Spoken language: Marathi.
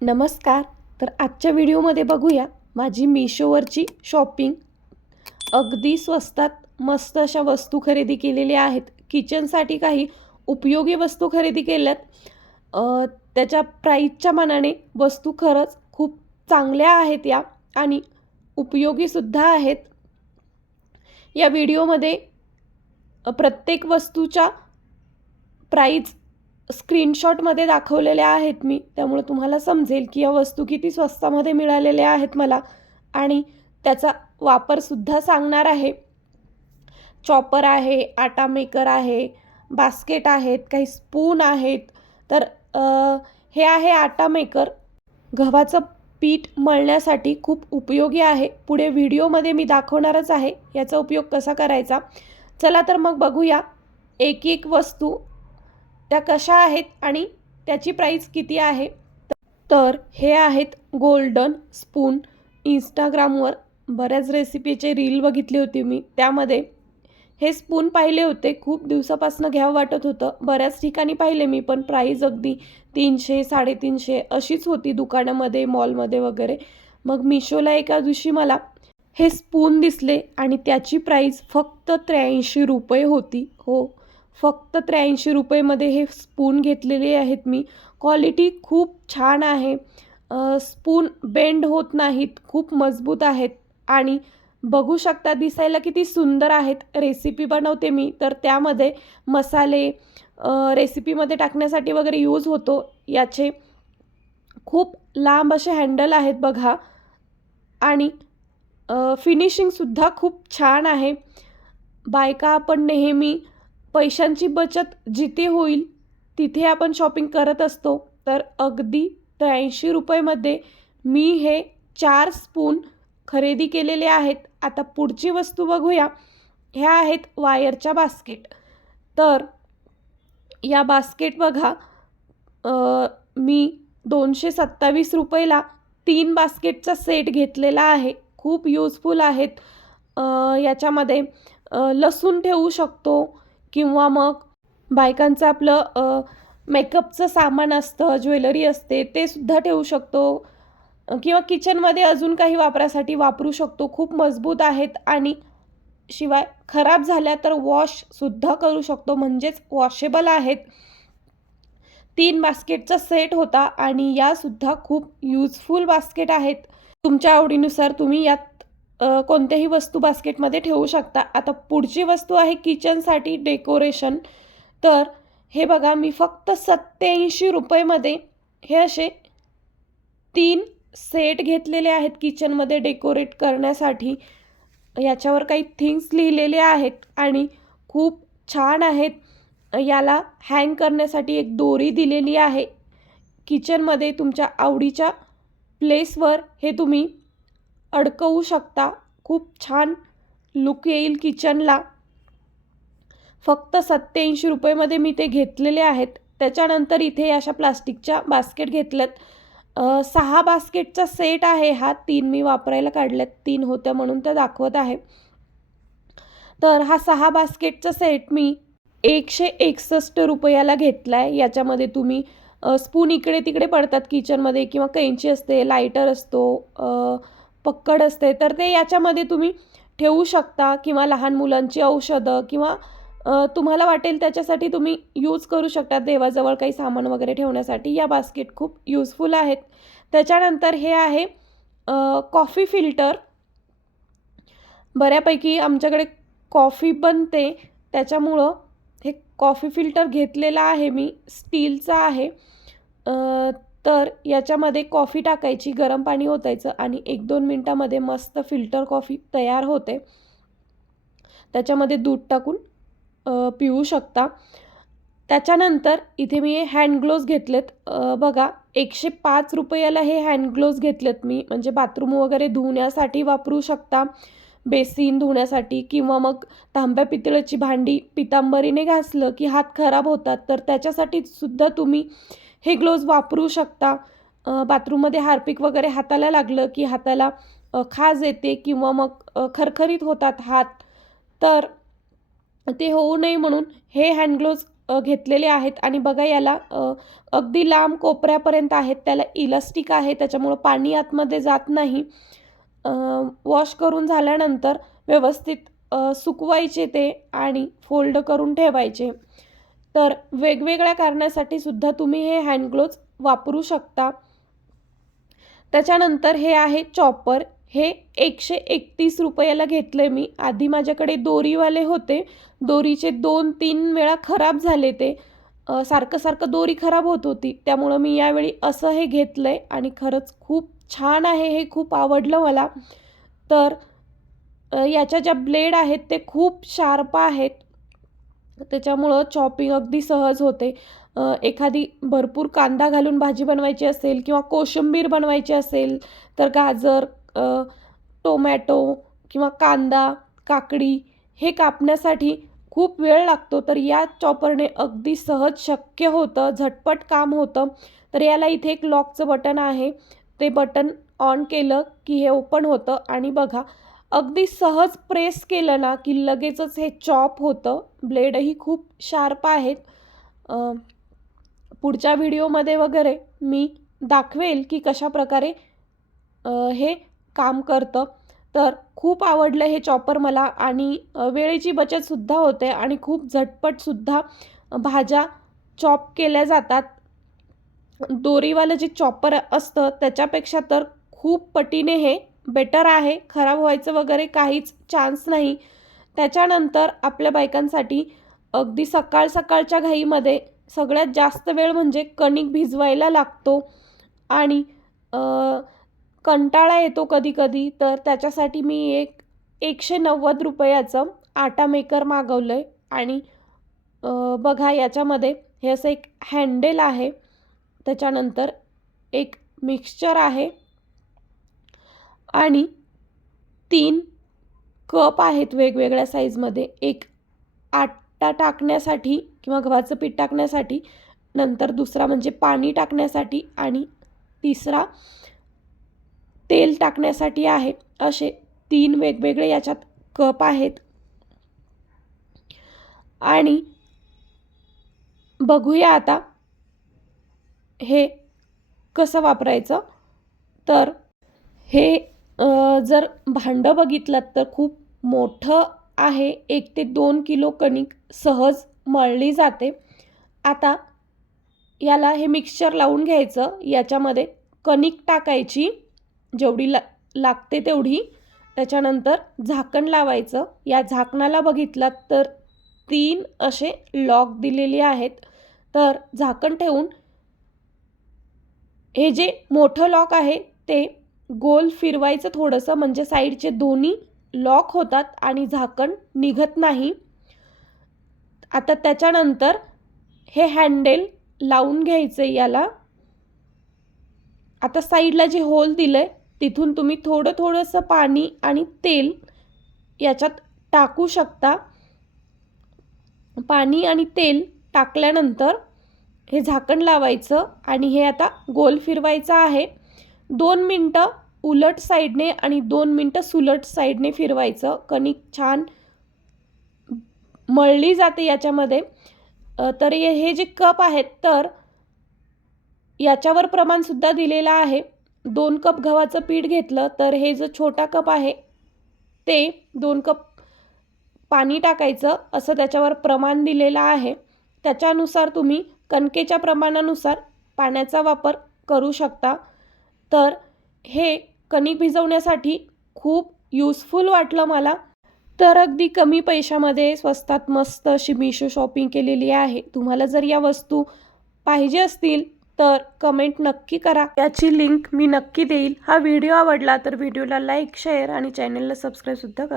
नमस्कार. तर आजच्या व्हिडिओमध्ये बघूया माझी मिशोवरची शॉपिंग. अगदी स्वस्तात मस्त अशा वस्तू खरेदी केलेल्या आहेत. किचनसाठी काही उपयोगी वस्तू खरेदी केल्यात. त्याच्या प्राईजच्या मानाने वस्तू खरंच खूप चांगल्या आहेत या आणि उपयोगीसुद्धा आहेत. या व्हिडिओमध्ये प्रत्येक वस्तूच्या प्राईज स्क्रीनशॉटमध्ये दाखवलेल्या आहेत मी त्यामुळे तुम्हाला समजेल की या वस्तू किती स्वस्तामध्ये मिळालेल्या आहेत मला. आणि त्याचा वापरसुद्धा सांगणार आहे. चॉपर आहे आटा मेकर आहे बास्केट आहेत काही स्पून आहेत. तर हे आहे आटा मेकर. गव्हाचं पीठ मळण्यासाठी खूप उपयोगी आहे. पुढे व्हिडिओमध्ये मी दाखवणारच आहे याचा उपयोग कसा करायचा. चला तर मग बघूया. एक एक वस्तू त्या कशा आहेत आणि त्याची प्राईस किती आहे? तर हे आहेत गोल्डन स्पून इंस्टाग्रामवर बऱ्याच रेसिपीचे रील बघितली होती मी. त्यामध्ये हे स्पून पाहिले होते. खूप दिवसापासून घ्यावं वाटत होतं. बऱ्याच ठिकाणी पाहिले मी पण प्राईज अगदी तीनशे साडेतीनशे अशीच होती दुकानामध्ये मॉलमध्ये वगैरे. मग मिशोला एका दिवशी मला हे स्पून दिसले आणि त्याची प्राईज फक्त त्र्याऐंशी रुपये होती. हो फक्त त्र्याऐंशी रुपयेमध्ये हे स्पून घेतलेले आहेत मी. क्वालिटी खूप छान आहे. स्पून बेंड होत नाहीत खूप मजबूत आहेत. आणि बघू शकता दिसायला किती सुंदर आहेत. रेसिपी बनवते मी तर त्यामध्ये मसाले रेसिपीमध्ये टाकण्यासाठी वगैरे यूज होतो. याचे खूप लांब असे हँडल आहेत बघा. आणि फिनिशिंगसुद्धा खूप छान आहे. बायका आपण नेहमी पैशांची बचत जिथे होईल तिथे आपण शॉपिंग करत असतो. तर अगदी त्र्याऐंशी रुपयेमध्ये मी हे चार स्पून खरेदी केलेले आहेत. आता पुढची वस्तू बघूया. ह्या आहेत वायरच्या बास्केट तर या बास्केट बघा. मी दोनशे सत्तावीस रुपयेला तीन बास्केटचा सेट घेतलेला आहे. खूप यूजफुल आहेत. याच्यामध्ये लसूण ठेवू शकतो. किंवा मग बायकांचं आपलं मेकअपचं सामान असतं ज्वेलरी असते ते सुद्धा ठेवू शकतो. किंवा किचनमध्ये अजून काही वापरासाठी वापरू शकतो. खूप मजबूत आहेत आणि शिवाय खराब झाल्या तर वॉशसुद्धा करू शकतो. म्हणजेच वॉशेबल आहेत. तीन बास्केटचा सेट होता आणि यासुद्धा खूप युजफुल बास्केट आहेत. तुमच्या आवडीनुसार तुम्ही यात कोणत्याही वस्तू बास्केटमध्ये ठेवू शकता. आता पुढची वस्तू आहे किचनसाठी डेकोरेशन. तर हे बघा मी फक्त सत्याऐंशी रुपयेमध्ये हे असे तीन सेट घेतलेले आहेत किचनमध्ये डेकोरेट करण्यासाठी. याच्यावर काही थिंग्स लिहिलेले आहेत आणि खूप छान आहेत. याला हँग करण्यासाठी एक दोरी दिलेली आहे. किचनमध्ये तुमच्या आवडीच्या प्लेसवर हे तुम्ही अडकवू शकता. खूप छान लुक येईल किचनला फक्त सत्याऐंशी रुपयेमध्ये मी ते घेतलेले आहेत. त्याच्यानंतर इथे अशा प्लास्टिकच्या बास्केट घेतल्यात. सहा बास्केटचा सेट आहे हा. तीन मी वापरायला काढल्यात. तीन होत्या म्हणून त्या दाखवत आहे. तर हा सहा बास्केटचा सेट मी एकशे एकसष्ट रुपयाला घेतला आहे याच्यामध्ये तुम्ही स्पून इकडे तिकडे पडतात किचनमध्ये किंवा कैंची असते लायटर असतो पक्कड असते तर ते याच्यामध्ये तुम्ही ठेवू शकता किंवा लहान मुलांची औषधं किंवा तुम्हाला वाटेल त्याच्यासाठी तुम्ही यूज करू शकता. देवाजवळ काही सामान वगैरे ठेवण्यासाठी या बास्केट खूप यूजफुल आहेत. त्याच्यानंतर हे आहे कॉफी फिल्टर. बऱ्यापैकी आमच्याकडे कॉफी बनते त्याच्यामुळं हे कॉफी फिल्टर घेतलेलं आहे मी स्टीलचा आहे. तर याच्यामध्ये कॉफी टाकायची गरम पाणी ओतायचं आणि एक दोन मिनटामध्ये मस्त फिल्टर कॉफी तयार होते. त्याच्यामध्ये दूध टाकून पिऊ शकता. त्याच्यानंतर इथे मी हँड ग्लोव्ज घेतलेत. बघा एकशे पाच रुपयाला हे हँड ग्लोव्ज घेतलेत मी. म्हणजे बाथरूम वगैरे धुण्यासाठी वापरू शकता बेसिन धुण्यासाठी किंवा मग तांब्या पितळाची भांडी पितांबरीने घासलं की हात खराब होतात. तर त्याच्यासाठी सुद्धा तुम्ही हे ग्लोव्ज वापरू शकता. बाथरूममध्ये हार्पिक वगैरे हाताला लागलं की हाताला खाज येते किंवा मग खरखरीत होतात हात तर ते होऊ नये म्हणून हे हँड ग्लोव्ज घेतलेले आहेत. आणि बघा याला अगदी लांब कोपऱ्यापर्यंत आहेत. त्याला इलास्टिक आहे त्याच्यामुळं पाणी आतमध्ये जात नाही. वॉश करून झाल्यानंतर व्यवस्थित सुकवायचे ते आणि फोल्ड करून ठेवायचे. तर वेगवेगळ्या कारणासाठी सुद्धा तुम्ही हे हँड ग्लोव्ज वापरू शकता. त्याच्यानंतर हे आहे चॉपर हे एकशे एकतीस रुपयाला घेतले मी. आधी माझ्याकडे दोरीवाले होते. दोरीचे दोन तीन वेळा खराब झाले ते. सारखं सारखं दोरी खराब होत होती. त्यामुळं मी यावेळी असं हे घेतलं आहे आणि खरंच खूप छान आहे हे. खूप आवडलं मला. तर याच्या ज्या ब्लेड आहेत ते खूप शार्प आहेत. त्याच्यामुळं चॉपिंग अगदी सहज होते. एखादी भरपूर कांदा घालून भाजी बनवायची असेल किंवा कोशिंबीर बनवायची असेल तर गाजर टोमॅटो किंवा कांदा काकडी हे कापण्यासाठी खूप वेळ लागतो. तर या चॉपरने अगदी सहज शक्य होतं झटपट काम होतं. तर याला इथे एक लॉकचं बटन आहे. ते बटन ऑन केलं की हे ओपन होतं. आणि बघा अगदी सहज प्रेस केलं ना की लगेचच हे चॉप होतं. ब्लेडही खूप शार्प आहेत. पुढच्या व्हिडिओमध्ये वगैरे मी दाखवेल की कशा प्रकारे हे काम करतं. तर खूप आवडलं हे चॉपर मला आणि वेळेची बचतसुद्धा होते आणि खूप झटपटसुद्धा भाज्या चॉप केल्या जातात. दोरीवालं जे चॉपर असतं त्याच्यापेक्षा तर खूप पटीने हे बेटर आहे खराब व्हायचं वगैरे काहीच चान्स नाही. त्याच्यानंतर आपल्या बायकांसाठी अगदी सकाळ सकाळच्या घाईमध्ये सगळ्यात जास्त वेळ म्हणजे कणिक भिजवायला लागतो आणि कंटाळा येतो कधी कधी. तर त्याच्यासाठी मी एक एकशे नव्वद रुपयाचं आटा मेकर मागवलं आहे आणि बघा याच्यामध्ये हे असं एक हँडेल आहे. त्याच्यानंतर एक मिक्सचर आहे. आणि तीन कप आहेत वेगवेगळ्या साईजमध्ये एक आटा टाकण्यासाठी किंवा गव्हाचं पीठ टाकण्यासाठी नंतर दुसरा म्हणजे पाणी टाकण्यासाठी आणि तिसरा तेल टाकण्यासाठी आहे. असे तीन वेगवेगळे याच्यात कप आहेत. आणि बघूया आता हे कसं वापरायचं. तर हे जर भांडं बघितलं तर खूप मोठं आहे. एक ते दोन किलो कणिक सहज मळली जाते. आता याला हे मिक्सचर लावून घ्यायचं. याच्यामध्ये कणिक टाकायची. जेवढी ला लागते तेवढी. त्याच्यानंतर झाकण लावायचं. या झाकणाला बघितलात तर तीन असे लॉक दिलेले आहेत. तर झाकण ठेवून हे जे मोठं लॉक आहे ते गोल फिरवायचं थोडंसं म्हणजे साईडचे दोन्ही लॉक होतात आणि झाकण निघत नाही. आता त्याच्यानंतर हे हँडेल लावून घ्यायचं याला. आता साईडला जे होल दिलं आहे तिथून तुम्ही थोडं थोडंसं पाणी आणि तेल याच्यात टाकू शकता. पाणी आणि तेल टाकल्यानंतर हे झाकण लावायचं आणि हे आता गोल फिरवायचं आहे. दोन मिनटं उलट साईडने आणि दोन मिनटं सुलट साईडने फिरवायचं. कणिक छान मळली जाते याच्यामध्ये. तर हे हे जे कप आहेत तर याच्यावर प्रमाणसुद्धा दिलेलं आहे. दोन कप गव्हाचं पीठ घेतलं तर हे जो छोटा कप आहे ते दोन कप पाणी टाकायचं असं त्याच्यावर प्रमाण दिलेलं आहे. त्याच्यानुसार तुम्ही कणकेच्या प्रमाणानुसार पाण्याचा वापर करू शकता. तर हे कणिक भिजवण्यासाठी खूप यूजफुल वाटलं मला. तर अगदी कमी पैशामध्ये स्वस्तात मस्त अशी मिशो शॉपिंग केलेली आहे. तुम्हाला जर या वस्तू पाहिजे असतील तर कमेंट नक्की करा. याची लिंक मी नक्की देईल. हा व्हिडिओ आवडला तर व्हिडिओला लाईक शेअर आणि चॅनलला सबस्क्राईबसुद्धा करा.